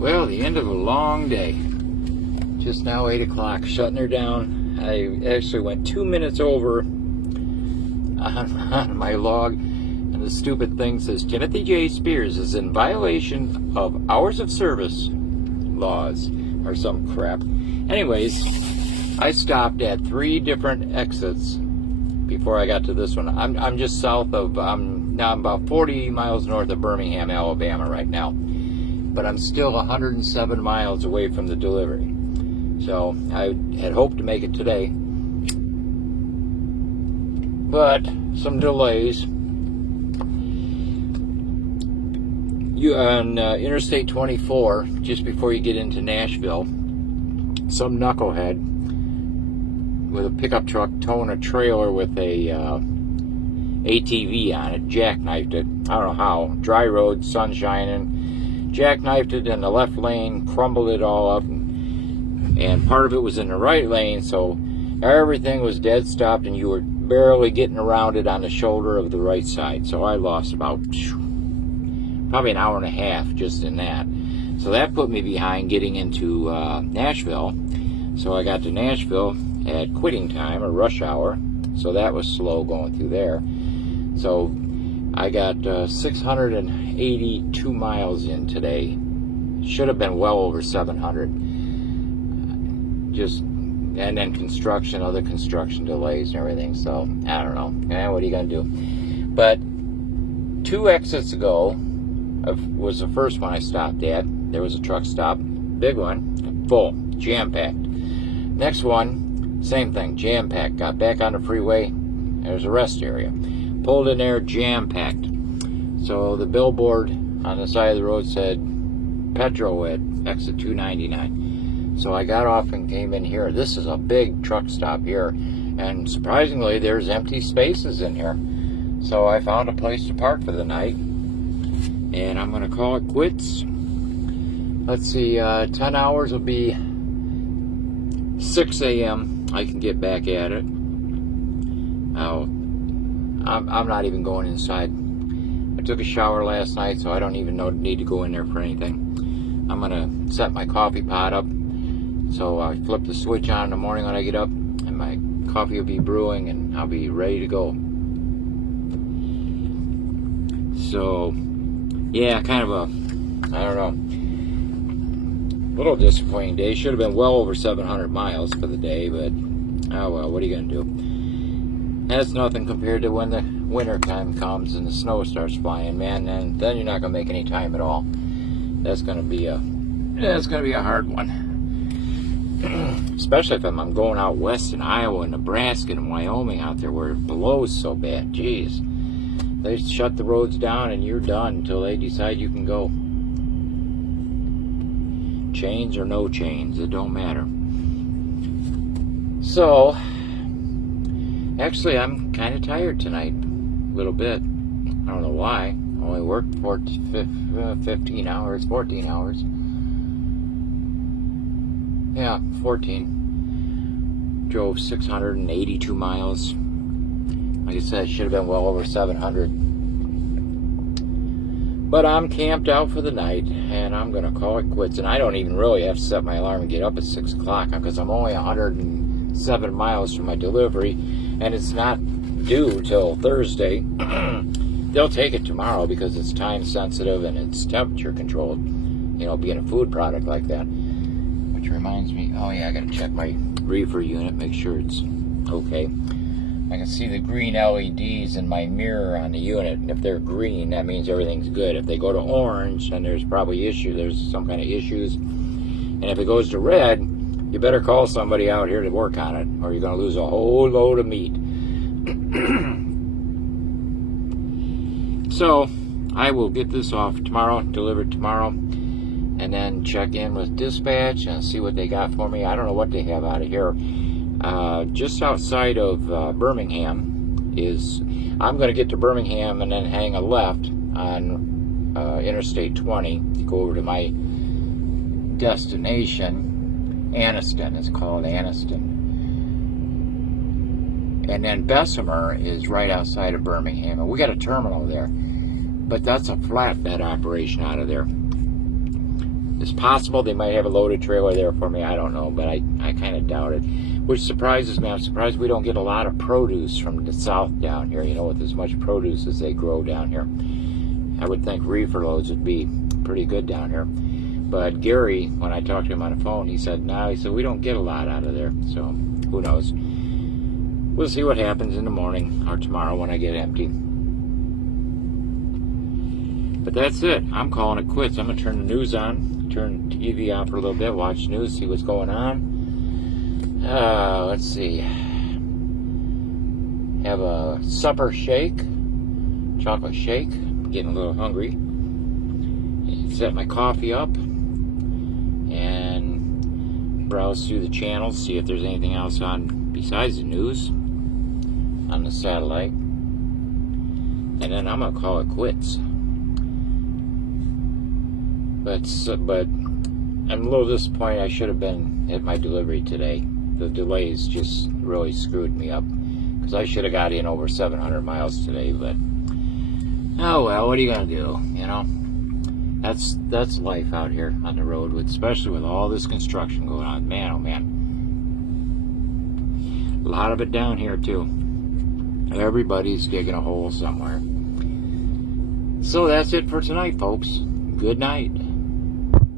Well, the end of a long day. Just now 8 o'clock, shutting her down. I actually went 2 minutes over on my log, and the stupid thing says Timothy J. Spears is in violation of hours of service laws or some crap. Anyways, I stopped at 3 different exits before I got to this one. I'm just south of, now I'm about 40 miles north of Birmingham, Alabama right now. But I'm still 107 miles away from the delivery. So I had hoped to make it today. But some delays. You on Interstate 24, just before you get into Nashville, some knucklehead with a pickup truck towing a trailer with a ATV on it, jackknifed it. I don't know how. Dry road, sun shining. Jackknifed it in the left lane, crumbled it all up, and part of it was in the right lane, so everything was dead stopped, and you were barely getting around it on the shoulder of the right side. So I lost about probably an hour and a half just in that. So that put me behind getting into Nashville. So I got to Nashville at quitting time, or rush hour, so that was slow going through there. So I got 682 miles in today. Should have been well over 700. Just, and then construction, other construction delays and everything. So I don't know. What are you gonna do? But 2 exits ago was the first one I stopped at. There was a truck stop, big one, full, jam-packed. Next one, same thing, jam-packed. Got back on the freeway. There's a rest area. Pulled in there, jam-packed. So the billboard on the side of the road said Petro at exit 299. So I got off and came in here. This is a big truck stop here, and surprisingly there's empty spaces in here. So I found a place to park for the night, and I'm gonna call it quits. Let's see, 10 hours will be 6 a.m. I can get back at it. I'm not even going inside. I took a shower last night, so I don't even need to go in there for anything. I'm gonna set my coffee pot up, so I flip the switch on in the morning when I get up, and my coffee will be brewing, and I'll be ready to go. So, yeah, kind of a, I don't know, little disappointing day. Should have been well over 700 miles for the day, but oh well, what are you gonna do? That's nothing compared to when the winter time comes and the snow starts flying, man. And then you're not gonna make any time at all. That's gonna be a hard one. Especially if I'm going out west in Iowa and Nebraska and Wyoming out there where it blows so bad. Jeez, they shut the roads down and you're done until they decide you can go. Chains or no chains, it don't matter. So, actually, I'm kind of tired tonight, a little bit. I don't know why. I only worked 15 hours, 14 hours. Yeah, 14. Drove 682 miles. Like I said, should have been well over 700. But I'm camped out for the night, and I'm going to call it quits. And I don't even really have to set my alarm and get up at 6 o'clock because I'm only 107 miles from my delivery, and it's not due till Thursday. They'll take it tomorrow because it's time sensitive and it's temperature controlled, you know, being a food product like that. Which reminds me, oh yeah, I gotta check my reefer unit, make sure it's okay. I can see the green LEDs in my mirror on the unit, and if they're green, that means everything's good. If they go to orange, then there's probably there's some kind of issues. And if it goes to red, you better call somebody out here to work on it, or you're going to lose a whole load of meat. So, I will get this off tomorrow, delivered tomorrow, and then check in with dispatch and see what they got for me. I don't know what they have out of here. Just outside of Birmingham I'm going to get to Birmingham and then hang a left on Interstate 20 to go over to my destination. Anniston, it's called Anniston. And then Bessemer is right outside of Birmingham. And we got a terminal there. But that's a flatbed operation out of there. It's possible they might have a loaded trailer there for me. I don't know, but I kind of doubt it. Which surprises me. I'm surprised we don't get a lot of produce from the south down here, with as much produce as they grow down here. I would think reefer loads would be pretty good down here. But Gary, when I talked to him on the phone, he said, no, he said, we don't get a lot out of there. So, who knows? We'll see what happens in the morning or tomorrow when I get empty. But that's it. I'm calling it quits. I'm going to turn the news on, turn the TV on for a little bit, watch news, see what's going on. Let's see. Have a supper shake, chocolate shake. I'm getting a little hungry. Set my coffee up and browse through the channels, see if there's anything else on besides the news on the satellite. And then I'm going to call it quits. But I'm a little disappointed. I should have been at my delivery today. The delays just really screwed me up because I should have got in over 700 miles today. But oh well, what are you gonna do? That's life out here on the road, especially with all this construction going on. Man, oh man, a lot of it down here too. Everybody's digging a hole somewhere. So that's it for tonight, folks. Good night.